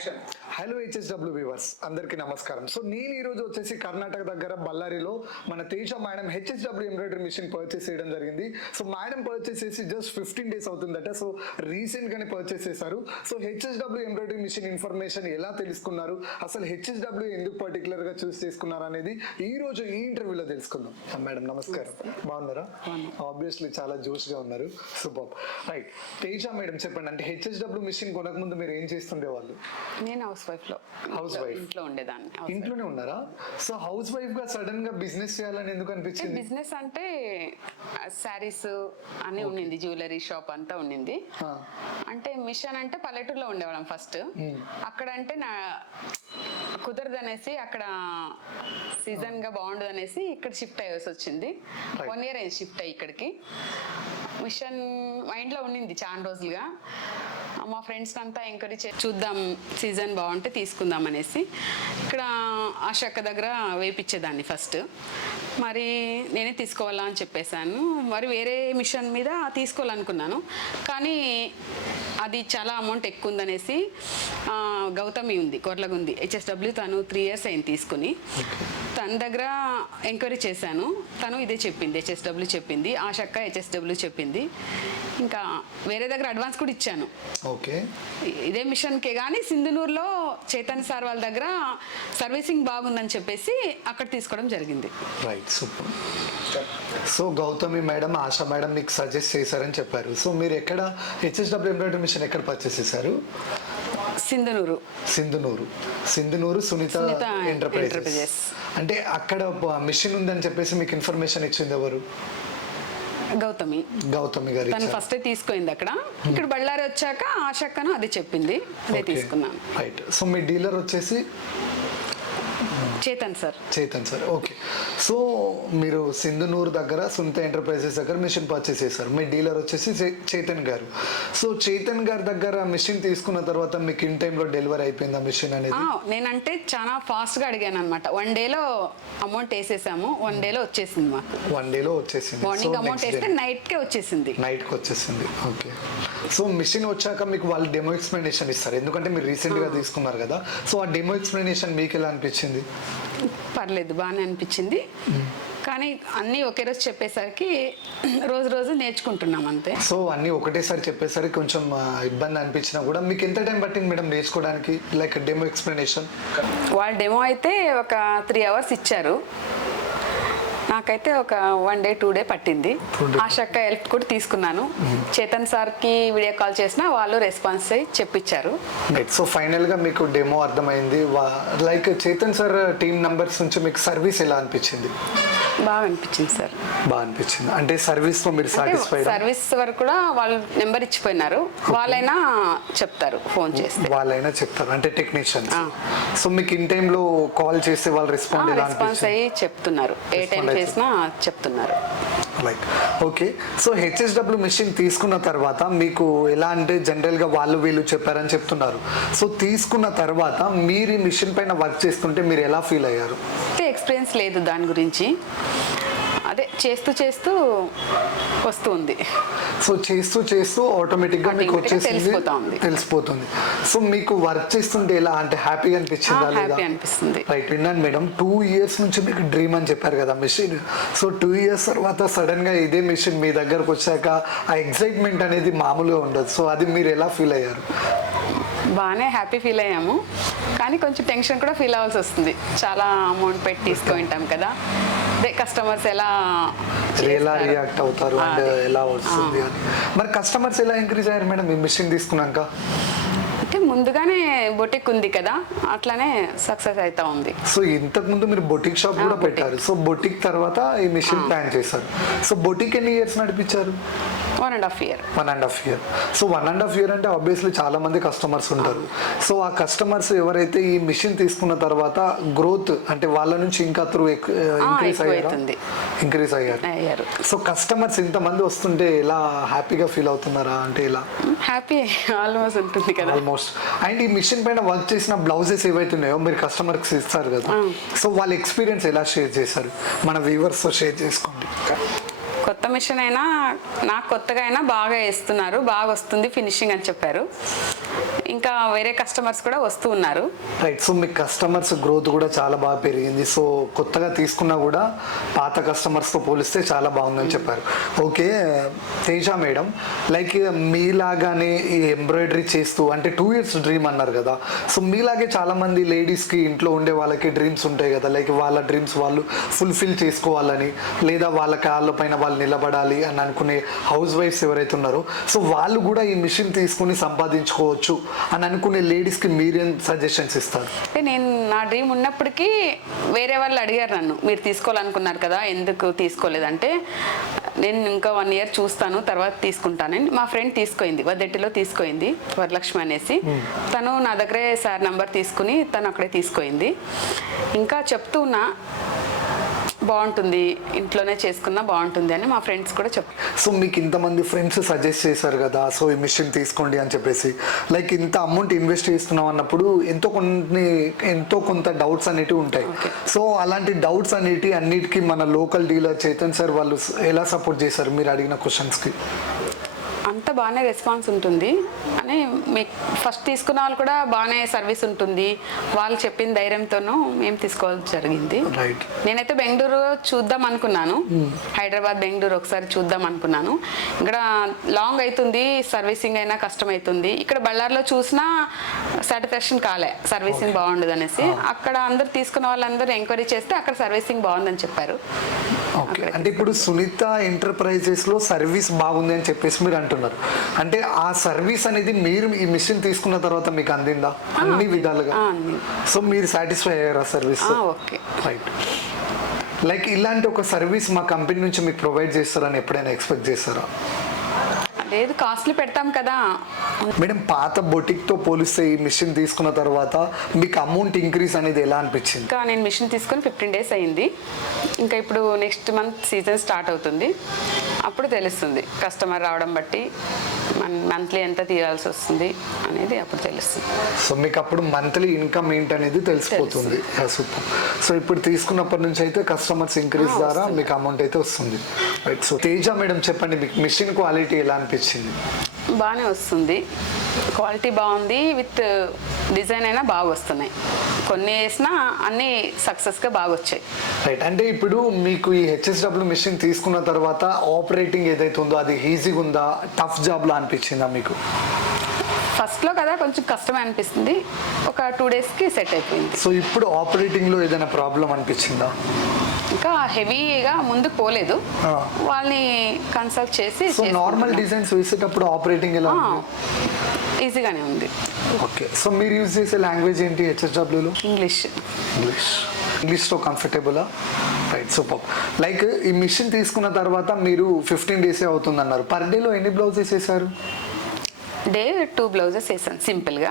action hello HSW viewers అందరికీ నమస్కారం. So నేను ఈ రోజు వచ్చేసి కర్ణాటక దగ్గర బళ్ళారిలో మన Teja madam HSW embroidery machine purchase చేయడం జరిగింది. సో మేడం పర్చేస్ చేసి జస్ట్ ఫిఫ్టీన్ డేస్ అవుతుందట. సో రీసెంట్ గానే పర్చేస్ చేశారు. So HSW embroidery machine information ఎలా తెలుసుకున్నారు? అసలు హెచ్ఎస్డబ్ల్యూ ఎందుకు పర్టికులర్గా చూస్ చేసుకున్నారు అనేది ఈ రోజు ఈ ఇంటర్వ్యూలో తెలుసుకుందాం. మేడం నమస్కారం. బాగున్నారా? ఆబ్వియస్లీ చాలా జోష్గా ఉన్నారు. సూపర్ రైట్ తేజ మేడం చెప్పండి అంటే హెచ్ఎస్డబ్ల్యూ మిషన్ కొనకముందు మీరు ఏం చేస్తుండే వాళ్ళు నేను హౌస్ వైఫ్లో ఇంట్లో- wife. ఇంట్లో ఉండేదాన్ని. ఇంట్లోనే ఉన్నారా? సో హౌస్ వైఫ్గా సడన్గా బిజినెస్ చేయాలని ఎందుకు అనిపించింది? బిజినెస్ అంటే శారీస్ అని ఉండింది జ్యువెలరీ షాప్ అంతా ఉండింది. అంటే మిషన్ అంటే పల్లెటూరులో ఉండేవాళ్ళం ఫస్ట్. అక్కడ అంటే నా కుదరదనేసి అక్కడ సీజన్గా బాగుండదు అనేసి ఇక్కడ షిఫ్ట్ అయ్యేసి వచ్చింది. వన్ ఇయర్ అయింది షిఫ్ట్ అయ్యి ఇక్కడికి. మిషన్ మైండ్లో ఉండింది చాలా రోజులుగా. మా ఫ్రెండ్స్ అంతా ఎంకరేజ్ చూద్దాం సీజన్ బాగుంటే తీసుకుందాం అనేసి. ఇక్కడ ఆశక్క దగ్గర వేపించేదాన్ని ఫస్ట్. మరి నేనే తీసుకోవాలా అని చెప్పేశాను. మరి వేరే మిషన్ మీద తీసుకోవాలనుకున్నాను. కానీ అది చాలా అమౌంట్ ఎక్కువ ఉందనేసి ఆ, గౌతమి ఉంది కొర్లగుంది. హెచ్ఎస్డబ్ల్యూ తను త్రీ ఇయర్స్ అయింది తీసుకుని. తన దగ్గర ఎంక్వైరీ చేశాను. తను ఇదే చెప్పింది హెచ్ఎస్డబ్ల్యూ చెప్పింది ఆశక్క హెచ్ఎస్డబ్ల్యూ చెప్పింది. ఇంకా వేరే దగ్గర అడ్వాన్స్ కూడా ఇచ్చాను. ఓకే. ఇదే మిషన్కే కానీ సింధునూరులో చైతన్య సార్ వాళ్ళ దగ్గర సర్వీసింగ్ బాగుందని చెప్పేసి అక్కడ తీసుకోవడం జరిగింది. Right super so Gautami madam Asha madam మీకు సజెస్ట్ చేశారని చెప్పారు. సో మీరు ఎక్కడ హెచ్ఎస్డబ్ల్యూ ఎంబ్రాయిడరీ మిషన్ ఎక్కడ పర్చేస్ చేశారు? సింధునూరు. సింధునూరు. సింధునూరు సునీత ఎంటర్ప్రైజెస్. అంటే అక్కడ మిషన్ ఉందని చెప్పేసి మీకు ఇన్ఫర్మేషన్ ఇచ్చింది ఎవరు? గౌతమి. గౌతమి గారు తను ఫస్టే తీసుకుంది అక్కడ. ఇక్కడ బళ్ళారి వచ్చాక ఆశక్కను అది చెప్పింది. అదే తీసుకున్నాను. రైట్ సో మీ డీలర్ వచ్చేసి Chetan sir. Chetan sir okay. So మీరు సింధునూరు దగ్గర సునీత ఎంటర్ప్రైజెస్ దగ్గర మిషన్ పర్చేస్ చేశారు. మీ డీలర్ వచ్చేసి చేతన్ గారు. సో చేతన్ గారి దగ్గర మిషన్ తీసుకున్న తర్వాత మీకు ఇన్ టైంలో డెలివరీ అయిపోయిందా మిషన్ అనేది? ఆ, నేనంటే చాలా ఫాస్ట్గా అడిగాను అనమాట వన్ డేలో అమౌంట్ వేసేసాము. వన్ డేలో వచ్చేసింది మాకు. వన్ డేలో వచ్చేసింది. మార్నింగ్ అమౌంట్ వేస్తే నైట్కే వచ్చేసింది. నైట్కి వచ్చేసింది. ఓకే. సో మిషన్ వచ్చాక మీకు వాళ్ళు డెమో ఎక్స్ప్లెనేషన్ ఇస్తారు. ఎందుకంటే మీరు రీసెంట్గా తీసుకున్నారు కదా. సో ఆ డెమో ఎక్స్ప్లెనేషన్ మీకు ఎలా అనిపించింది? పర్లేదు బాగానే అనిపించింది. కానీ అన్నీ ఒకే రోజు చెప్పేసరికి రోజు రోజు నేర్చుకుంటున్నాం అంతే. సో అన్నీ ఒకటేసారి చెప్పేసరికి కొంచెం ఇబ్బంది అనిపించినా కూడా మీకు ఎంత టైం పట్టింది మేడం నేర్చుకోవడానికి? Like demo explanation? వాళ్ళ డెమో అయితే ఒక త్రీ అవర్స్ ఇచ్చారు. నాకైతే ఒక వన్ డే టూ డే పట్టింది. ఆశక్క హెల్ప్ కూడా తీసుకున్నాను. చేతన్ సార్కి వీడియో కాల్ చేసిన వాళ్ళు రెస్పాన్స్ చెప్పించారు సో ఫైనల్గా మీకు డెమో అర్థమైంది. Like Chetan sir team numbers నుంచి మీకు సర్వీస్ ఎలా అనిపించింది? బాగా అనిపించింది సార్. బాగా అనిపించింది. అంటే సర్వీస్తో మీరు అంటే సాటిస్ఫైడ్ సర్వీస్ వరకు కూడా వాళ్ళు నెంబర్ ఇచ్చిపోయినారు. వాళ్ళైనా చెప్తారు ఫోన్ చేస్తే. వాళ్ళైనా చెప్తారు. అంటే టెక్నీషియన్స్ ఆ. సో మీకు ఇన్ టైంలో కాల్ చేస్తే వాళ్ళు రెస్పాండ్ ఎలా రెస్పాన్స్ అయ్యి చెప్తున్నారు. ఏ టైం చేసినా చెప్తున్నారు. Like okay so HSW machine తీసుకున్న తర్వాత మీకు ఎలా అంటే జనరల్గా వాళ్ళు వీళ్ళు చెప్పారని చెప్తున్నారు. సో తీసుకున్న తర్వాత మీరు ఈ మిషన్ పైన వర్క్ చేస్తుంటే మీరు ఎలా ఫీల్ అయ్యారు? ఎక్స్పీరియన్స్ లేదు దాని గురించి. అదే చేస్తూ చేస్తూ వస్తుంది. సో చేస్తూ చేస్తూ ఆటోమేటిక్గా మీకు వచ్చేసింది. తెలిసిపోతుంది. సో మీకు వర్క్ చేస్తుంటే ఎలా అంటే హ్యాపీగా అనిపించిందా లేదా? అనిపిస్తుంది. రైట్ విన్నాను మేడం. టూ ఇయర్స్ నుంచి మీకు డ్రీమ్ అని చెప్పారు కదా మిషన్ సో టూ ఇయర్స్ తర్వాత సడన్గా ఇదే మిషన్ మీ దగ్గరకు వచ్చాక ఆ ఎక్సైట్మెంట్ అనేది మామూలుగా ఉండదు. సో అది మీరు ఎలా ఫీల్ అయ్యారు? బాగానే హ్యాపీ ఫీల్ అయ్యాము. కానీ కొంచెం టెన్షన్ కూడా ఫీల్ అవ్వాల్సి వస్తుంది. చాలా అమౌంట్ పెట్టి తీసుకుంటాం కదా. అదే కస్టమర్స్ ఎలా ఎలా. రియాక్ట్ అవుతారు అండ్. ఎలా వస్తుంది అని. మరి కస్టమర్స్ ఎలా ఇంక్రీజ్ అయ్యారు మేడం? ఈ మిషన్ తీసుకున్నాక? అంటే ముందుగానే బొటిక్ ఉంది కదా అట్లానే సక్సెస్ అవుతా ఉంది. సో ఇంతకు ముందు మీరు బొటిక్ షాప్ కూడా. పెట్టారు. సో బొటిక్ తర్వాత ఈ మిషన్ ప్లాన్ చేశారు. సో బొటిక్ ఎన్ని ఇయర్స్ నడిపించారు? One and half year one and half year so one and half year అంటే ఆబ్వియస్లీ చాలా మంది కస్టమర్స్ ఉంటారు. సో ఆ కస్టమర్స్ ఎవరైతే ఈ మిషన్ తీసుకున్న తర్వాత గ్రోత్ అంటే వాళ్ళ నుంచి ఇంకా త్రూ ఇంక్రీస్ అయ్యారు. ఇంక్రీస్ అయ్యారు. సో కస్టమర్స్ ఇంతమంది వస్తుంటే ఎలా హ్యాపీగా ఫీల్ అవుతున్నారా? అంటే ఇలా హ్యాపీ ఆల్మోస్ట్ ఉంటుంది కదా. ఆల్మోస్ట్ అండ్ ఈ మిషన్ పైన వర్క్ చేసిన బ్లౌజెస్ ఏవైతే ఉన్నాయో మీరు కస్టమర్కి ఇస్తారు కదా. సో వాళ్ళ ఎక్స్పీరియన్స్ ఎలా షేర్ చేశారు? మన వ్యూవర్స్తో షేర్ చేసుకోండి. మిషన్ అయినా నాకు కొత్తగా అయినా బాగా వేస్తున్నారు బాగా వస్తుంది ఫినిషింగ్ అని చెప్పారు. ఇంకా వేరే కస్టమర్స్ కూడా వస్తూ ఉన్నారు. రైట్ సో మీ కస్టమర్స్ గ్రోత్ కూడా చాలా బాగా పెరిగింది. సో కొత్తగా తీసుకున్నా కూడా పాత కస్టమర్స్తో పోలిస్తే చాలా బాగుందని చెప్పారు. ఓకే తేజ మేడం లైక్ మీలాగానే ఈ ఎంబ్రాయిడరీ చేస్తూ అంటే టూ ఇయర్స్ డ్రీమ్ అన్నారు కదా. సో మీలాగే చాలామంది లేడీస్కి ఇంట్లో ఉండే వాళ్ళకి డ్రీమ్స్ ఉంటాయి కదా. లైక్ వాళ్ళ డ్రీమ్స్ వాళ్ళు ఫుల్ఫిల్ చేసుకోవాలని లేదా వాళ్ళ కాళ్ళ పైన వాళ్ళు నిలబడాలి అని అనుకునే హౌస్ వైఫ్స్ ఎవరైతే ఉన్నారో సో వాళ్ళు కూడా ఈ మిషన్ తీసుకుని సంపాదించుకోవచ్చు. అని అనుకునే లేడీస్కి మీరేం సజెషన్స్ ఇస్తారు? అంటే నేను నా డ్రీమ్ ఉన్నప్పటికీ వేరే వాళ్ళు అడిగారు నన్ను మీరు తీసుకోవాలనుకున్నారు కదా ఎందుకు తీసుకోలేదంటే నేను ఇంకా వన్ ఇయర్ చూస్తాను తర్వాత తీసుకుంటానని మా ఫ్రెండ్ తీసుకోయింది వద్దెట్టిలో తీసుకోయింది వరలక్ష్మి అనేసి. తను నా దగ్గరే సార్ నంబర్ తీసుకుని తను అక్కడే తీసుకోయింది ఇంకా చెప్తూ ఉన్నా బాగుంటుంది ఇంట్లోనే చేసుకున్నా బాగుంటుంది అని మా ఫ్రెండ్స్ కూడా చెప్ సో మీకు ఇంతమంది ఫ్రెండ్స్ సజెస్ట్ చేశారు కదా సో ఈ మిషన్ తీసుకోండి అని చెప్పేసి. లైక్ ఇంత అమౌంట్ ఇన్వెస్ట్ చేస్తున్నాం అన్నప్పుడు ఎంతో కొన్ని ఎంతో కొంత డౌట్స్ అనేటివి ఉంటాయి. సో అలాంటి డౌట్స్ అనేటి అన్నిటికీ మన లోకల్ డీలర్ చైతన్ సార్ వాళ్ళు ఎలా సపోర్ట్ చేశారు మీరు అడిగిన క్వశ్చన్స్కి? అంత బాగానే రెస్పాన్స్ ఉంటుంది. అని మీకు ఫస్ట్ తీసుకున్న వాళ్ళు కూడా బాగానే సర్వీస్ ఉంటుంది. వాళ్ళు చెప్పిన ధైర్యంతోనూ మేము తీసుకోవాల్సి జరిగింది. నేనైతే బెంగళూరు చూద్దాం అనుకున్నాను. హైదరాబాద్ బెంగళూరు ఒకసారి చూద్దాం అనుకున్నాను. ఇక్కడ లాంగ్ అవుతుంది సర్వీసింగ్ అయినా కష్టం అవుతుంది ఇక్కడ బళ్ళార్లో చూసినా సాటిస్ఫాక్షన్ కాలే. సర్వీసింగ్ బాగుండదు అనేసి. అక్కడ అందరు తీసుకున్న వాళ్ళందరూ ఎంక్వైరీ చేస్తే అక్కడ సర్వీసింగ్ బాగుందని చెప్పారు. ఓకే అంటే ఇప్పుడు సునీత ఎంటర్ప్రైజెస్లో సర్వీస్ బాగుంది అని చెప్పేసి మీరు అంటున్నారు. అంటే ఆ సర్వీస్ అనేది మీరు ఈ మిషన్ తీసుకున్న తర్వాత మీకు అందిందా? అన్ని విధాలుగా. సో మీరు సాటిస్ఫై అయ్యారా సర్వీస్? ఆ, ఓకే. రైట్ లైక్ ఇలాంటి ఒక సర్వీస్ మా కంపెనీ నుంచి మీకు ప్రొవైడ్ చేస్తారని ఎప్పుడైనా ఎక్స్పెక్ట్ చేస్తారా? లేదు కాస్ట్లీ పెడతాం కదా. మేడం పాత బొటిక్తో పోలిస్తే ఈ మిషన్ తీసుకున్న తర్వాత మీకు అమౌంట్ ఇంక్రీజ్ అనేది ఎలా అనిపించింది? ఇంకా నేను మిషన్ తీసుకొని ఫిఫ్టీన్ డేస్ అయింది. ఇంకా ఇప్పుడు నెక్స్ట్ మంత్ సీజన్ స్టార్ట్ అవుతుంది. అప్పుడు తెలుస్తుంది. కస్టమర్ రావడం బట్టి మంత్లీ ఎంత తీయాల్సి వస్తుంది అనేది అప్పుడు తెలుస్తుంది. సో మీకు అప్పుడు మంత్లీ ఇన్కమ్ ఏంటనేది తెలిసిపోతుంది. సూపర్. సో ఇప్పుడు తీసుకున్నప్పటి నుంచి అయితే కస్టమర్స్ ఇంక్రీజ్ ద్వారా మీకు అమౌంట్ అయితే వస్తుంది. రైట్ సో తేజ మేడం చెప్పండి మీకు మిషన్ క్వాలిటీ ఎలా అనిపించింది? బాగానే వస్తుంది. క్వాలిటీ బాగుంది విత్ డిజైన్ అయినా బాగా వస్తున్నాయి. కొన్ని వేసినా అన్నీ సక్సెస్గా బాగా వచ్చాయి. రైట్ అంటే ఇప్పుడు మీకు ఈ హెచ్ఎస్డబ్ల్యూ మిషన్ తీసుకున్న తర్వాత ఆపరేటింగ్ ఏదైతే ఉందో అది ఈజీగా ఉందా? టఫ్ జాబ్లో అనిపించిందా మీకు? ఫస్ట్లో కదా కొంచెం కష్టమే అనిపిస్తుంది. ఒక టూ డేస్కి సెట్ అయిపోయింది. సో ఇప్పుడు ఆపరేటింగ్లో ఏదైనా ప్రాబ్లం అనిపించిందా? ఇంకా హెవీగా ముందుకు పోలేదు. వాళ్ళని కన్సల్ట్ చేసి సో నార్మల్ డిజైన్స్ వేసేటప్పుడు ఆపరేటింగ్ ఎలా ఈజీగానే ఉంది. ఓకే. సో మీరు యూజ్ చేసే లాంగ్వేజ్ ఏంటి హెచ్ఎస్డబ్ల్యూలో ఇంగ్లీష్. ఇంగ్లీష్. ఇంగ్లీష్లో కంఫర్టబులా రైట్ సూపర్ లైక్ ఈ మిషన్ తీసుకున్న తర్వాత మీరు ఫిఫ్టీన్ డేసే అవుతుంది అన్నారు పర్ డేలో ఎన్ని బ్లౌజెస్ వేసారు డే టూ బ్లౌజెస్ వేసాను సింపుల్గా.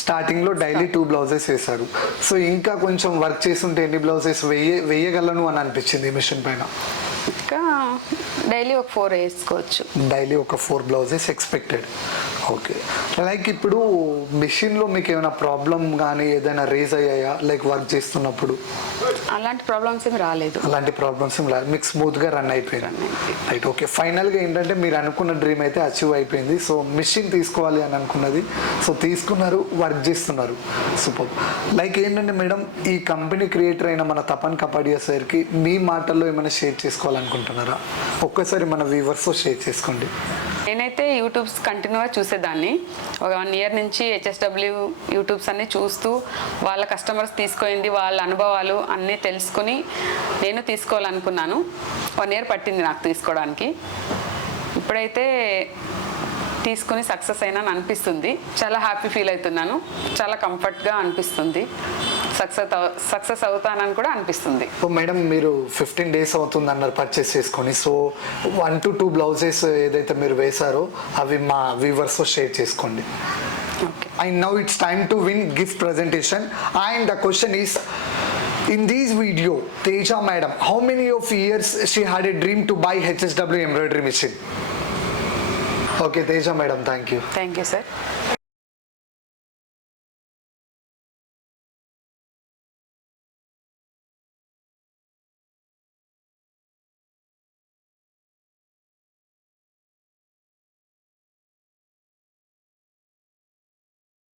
స్టార్టింగ్లో డైలీ టూ బ్లౌజెస్ వేశారు. సో ఇంకా కొంచెం వర్క్ చేస్తుంటే ఎన్ని బ్లౌజెస్ వెయ్య వెయ్యగలను అని అనిపించింది ఈ మిషన్ పైన? ఇంకా డైలీ ఒక ఫోర్ వేసుకోవచ్చు. డైలీ ఒక four blouses expected. Okay. Like ఇప్పుడు మిషన్లో మీకు ఏమైనా ప్రాబ్లం కానీ ఏదైనా రేజ్ అయ్యాయా? లైక్ వర్క్ చేస్తున్నప్పుడు? అలాంటి ప్రాబ్లమ్స్ ఏమి రాలేదు. అలాంటి ప్రాబ్లమ్స్ ఏం లేదు మీకు స్మూత్గా రన్ అయిపోయింది? Right okay. ఫైనల్గా ఏంటంటే మీరు అనుకున్న డ్రీమ్ అయితే అచీవ్ అయిపోయింది. సో మిషన్ తీసుకోవాలి అని అనుకున్నది. సో తీసుకున్నారు వర్క్ చేస్తున్నారు. సూపర్. లైక్ ఏంటంటే మేడం ఈ కంపెనీ క్రియేటర్ అయిన మన తపన్ కపాడియా సార్కి మీ మాటల్లో ఏమైనా షేర్ చేసుకోవాలనుకుంటున్నారా ఒక్కసారి మన వ్యూవర్స్తో షేర్ చేసుకోండి. నేనైతే యూట్యూబ్స్ కంటిన్యూగా చూసేదాన్ని. ఒక వన్ ఇయర్ నుంచి హెచ్ఎస్డబ్ల్యూ యూట్యూబ్స్ అన్నీ చూస్తూ వాళ్ళ కస్టమర్స్ తీసుకుంది వాళ్ళ అనుభవాలు అన్నీ తెలుసుకుని నేను తీసుకోవాలనుకున్నాను. వన్ ఇయర్ పట్టింది నాకు తీసుకోవడానికి. ఇప్పుడైతే తీసుకుని సక్సెస్ అయినా అనిపిస్తుంది చాలా హ్యాపీ ఫీల్ అవుతున్నాను. చాలా కంఫర్ట్గా అనిపిస్తుంది. సక్సెస్ సక్సెస్ అవుతానని కూడా అనిపిస్తుంది. సో మేడం మీరు ఫిఫ్టీన్ డేస్ అవుతుంది అన్నారు పర్చేస్ చేసుకొని. So one to two blouses ఏదైతే మీరు వేశారో అవి మా వ్యూవర్స్తో షేర్ చేసుకోండి. I know it's time to win gift presentation and the question is in these video Teja madam how many of years she had a dream to buy HSW embroidery machine okay Teja madam thank you thank you sir